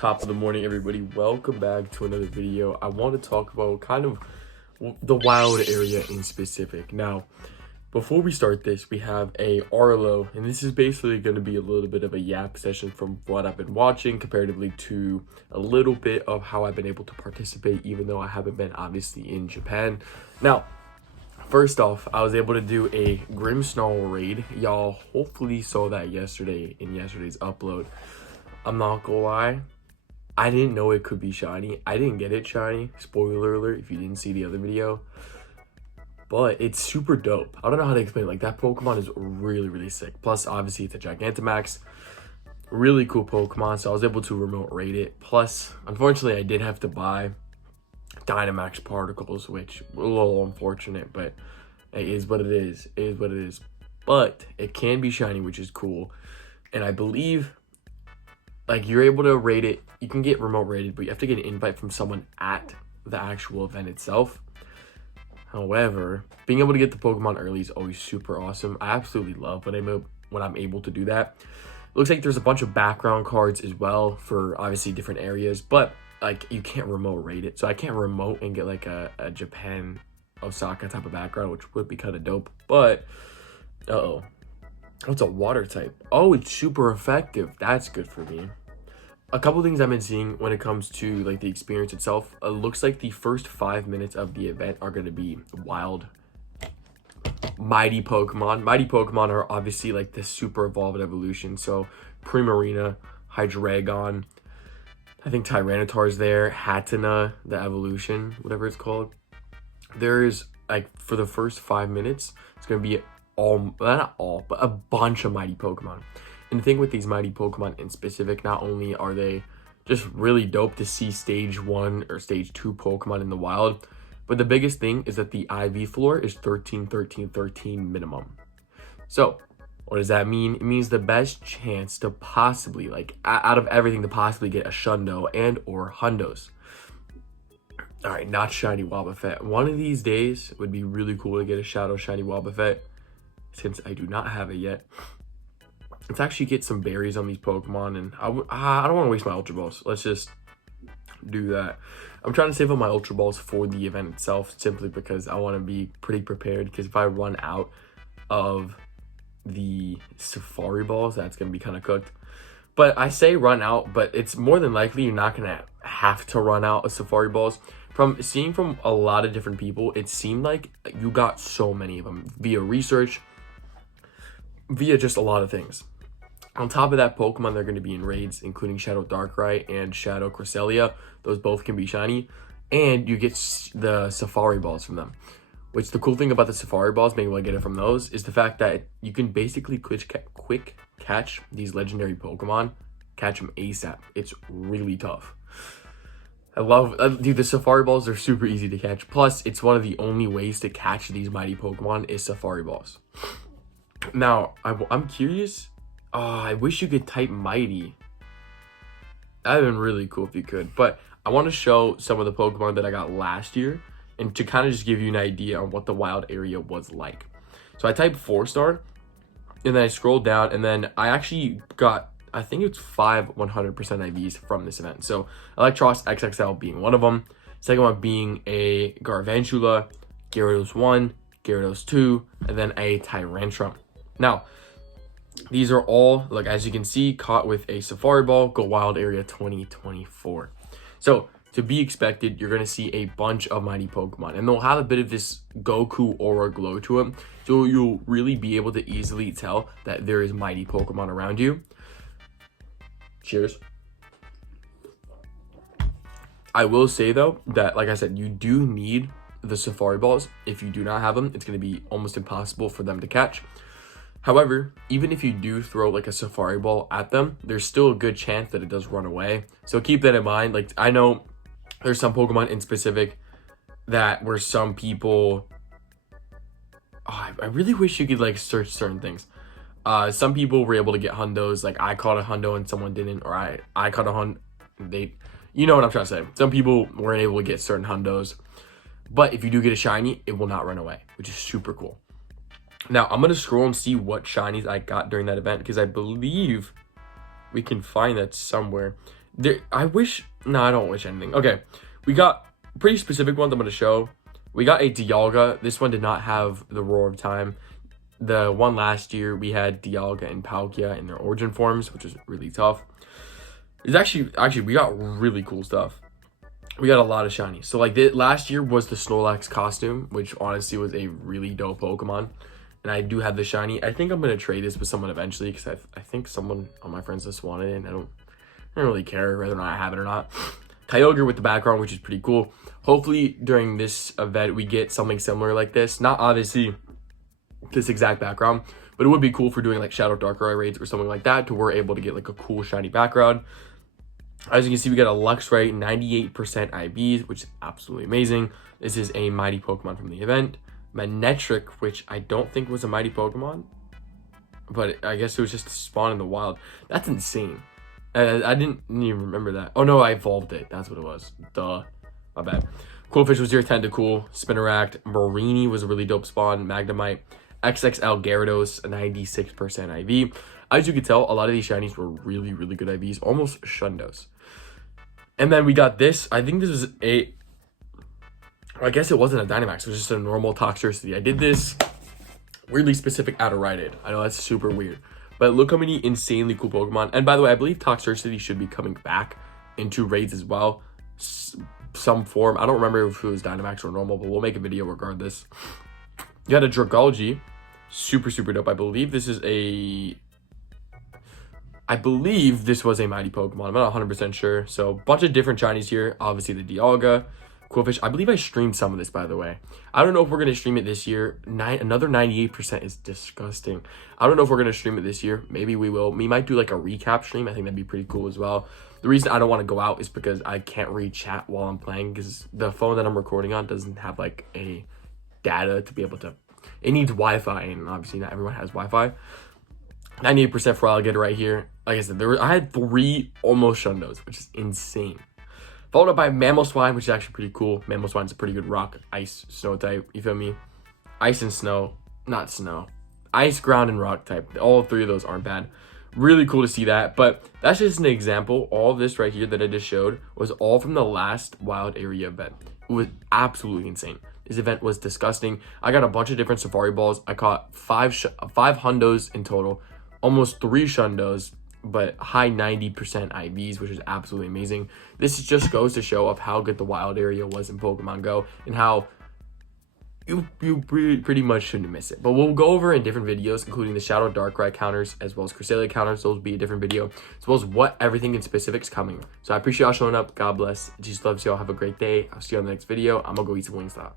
Top of the morning, everybody. Welcome back to another video. I want to talk about kind of the wild area in specific. Now, before we start this, we have a Arlo, and this is basically going to be a little bit of a yap session from what I've been watching comparatively to a little bit of how I've been able to participate, even though I haven't been obviously in Japan. Now, first off, I was able to do a Grimmsnarl raid. Y'all hopefully saw that yesterday in yesterday's upload. I'm not gonna lie, I didn't know it could be shiny. I didn't get it shiny. Spoiler alert if you didn't see the other video. But it's super dope. I don't know how to explain it. Like, that Pokemon is really sick. Plus, obviously, it's a Gigantamax. Really cool Pokemon, so I was able to remote raid it. Plus, unfortunately, I did have to buy Dynamax particles, which a little unfortunate, but it is what it is. It is what it is. But it can be shiny, which is cool. And I believe, like, you're able to rate it. You can get remote rated, but you have to get an invite from someone at the actual event itself. However, being able to get the Pokemon early is always super awesome. I absolutely love when I'm able to do that. It looks like there's a bunch of background cards as well for obviously different areas, but like, you can't remote rate it. So I can't remote and get like a Japan Osaka type of background, which would be kind of dope. But what's a water type? Oh, it's super effective. That's good for me. A couple things I've been seeing when it comes to like the experience itself, it looks like the first 5 minutes of the event are going to be wild, mighty Pokemon. Mighty Pokemon are obviously like the super evolved evolution. So Primarina, Hydreigon, I think Tyranitar's there, Hatenna, the evolution, whatever it's called. There's like, for the first 5 minutes, it's going to be not all, but a bunch of mighty Pokemon. And the thing with these mighty Pokemon in specific, not only are they just really dope to see stage 1 or stage 2 Pokemon in the wild, but the biggest thing is that the IV floor is 13, 13, 13 minimum. So what does that mean? It means the best chance to possibly, like, out of everything, to possibly get a Shundo and or Hundos. All right, not shiny Wobbuffet. One of these days would be really cool to get a Shadow shiny Wobbuffet, since I do not have it yet. Let's actually get some berries on these Pokemon, and I don't want to waste my Ultra Balls. Let's just do that. I'm trying to save up my Ultra Balls for the event itself, simply because I want to be pretty prepared, because if I run out of the Safari Balls, that's going to be kind of cooked. But I say run out, but it's more than likely you're not going to have to run out of Safari Balls. From seeing from a lot of different people, it seemed like you got so many of them via research, via just a lot of things. On top of that, Pokemon, they're going to be in raids, including Shadow Darkrai and Shadow Cresselia. Those both can be shiny. And you get the Safari Balls from them. Which, the cool thing about the Safari Balls, being able to get it from those, is the fact that you can basically quick catch these legendary Pokemon. Catch them ASAP. It's really tough. I love, dude, the Safari Balls are super easy to catch. Plus, it's one of the only ways to catch these mighty Pokemon is Safari Balls. Now, I'm curious. I wish you could type Mighty. That would have been really cool if you could. But I want to show some of the Pokemon that I got last year, and to kind of just give you an idea on what the wild area was like. So I typed 4-star, and then I scrolled down, and then I actually got, I think it's 5 100% IVs from this event. So Electros XXL being one of them. Second one being a Garvantula, Gyarados 1, Gyarados 2, and then a Tyrantrum. Now, these are all, like, as you can see, caught with a Safari Ball, Go Wild Area 2024. So, to be expected, you're going to see a bunch of mighty Pokemon. And they'll have a bit of this Goku aura glow to them. So, you'll really be able to easily tell that there is mighty Pokemon around you. Cheers. I will say, though, that, like I said, you do need the Safari Balls. If you do not have them, it's going to be almost impossible for them to catch. However, even if you do throw like a Safari Ball at them, there's still a good chance that it does run away. So keep that in mind. Like, I know there's some Pokemon in specific that where some people, I really wish you could like search certain things. Some people were able to get Hundos, like I caught a Hundo and someone didn't, or I caught a Hundo, you know what I'm trying to say. Some people weren't able to get certain Hundos, but if you do get a shiny, it will not run away, which is super cool. Now, I'm going to scroll and see what shinies I got during that event, because I believe we can find that somewhere. I wish, no, I don't wish anything. Okay, we got pretty specific ones I'm going to show. We got a Dialga. This one did not have the Roar of Time. The one last year, we had Dialga and Palkia in their origin forms, which was really tough. It's actually, we got really cool stuff. We got a lot of shinies. So, like, last year was the Snorlax costume, which honestly was a really dope Pokemon. And I do have the shiny. I think I'm going to trade this with someone eventually, because I think someone on my friends list wanted it, and I don't really care whether or not I have it or not. Kyogre with the background, which is pretty cool. Hopefully, during this event, we get something similar like this. Not obviously this exact background, but it would be cool for doing like Shadow Darkrai raids or something like that, to where we're able to get like a cool shiny background. As you can see, we got a Luxray 98% IVs, which is absolutely amazing. This is a mighty Pokemon from the event. Manectric, which I don't think was a mighty Pokemon, but I guess it was just a spawn in the wild. That's insane. I didn't even remember that. Oh no, I evolved it. That's what it was. Duh. My bad. Coolfish was your Tentacool. Spinarak. Marini was a really dope spawn. Magnemite. XXL Gyarados, 96% IV. As you can tell, a lot of these shinies were really, really good IVs. Almost Shundos. And then we got this. I think this was I guess it wasn't a Dynamax. It was just a normal Toxtricity. I did this weirdly specific Adorite. I know that's super weird. But look how many insanely cool Pokemon. And by the way, I believe Toxtricity should be coming back into raids as well. Some form. I don't remember if it was Dynamax or normal, but we'll make a video regardless. You got a Dragalge. Super, super dope. I believe this was a mighty Pokemon. I'm not 100% sure. So, a bunch of different shinies here. Obviously, the Dialga. Coolfish. I believe I streamed some of this, by the way. I don't know if we're going to stream it this year. Another 98% is disgusting. I don't know if we're going to stream it this year. Maybe we will. We might do like a recap stream. I think that'd be pretty cool as well. The reason I don't want to go out is because I can't read chat while I'm playing, because the phone that I'm recording on doesn't have like a data to be able to. It needs Wi-Fi, and obviously not everyone has Wi-Fi. 98% for Alligator right here. Like I said, I had 3 almost Shundos, which is insane. Followed up by Mamoswine, which is actually pretty cool. Mamoswine's a pretty good rock, ice, snow type. You feel me? Ice and snow. Not snow. Ice, ground, and rock type. All 3 of those aren't bad. Really cool to see that. But that's just an example. All of this right here that I just showed was all from the last Wild Area event. It was absolutely insane. This event was disgusting. I got a bunch of different Safari Balls. I caught 5 Hundos in total. Almost 3 Shundos, but high 90% IVs, which is absolutely amazing. This just goes to show of how good the wild area was in Pokemon Go, and how you pretty much shouldn't miss it. But we'll go over in different videos, including the Shadow Darkrai counters, as well as Cresselia counters. Those will be a different video, as well as what everything in specifics coming. So I appreciate y'all showing up. God bless. Jesus loves y'all. Have a great day. I'll see you on the next video. I'm gonna go eat some Wingstop.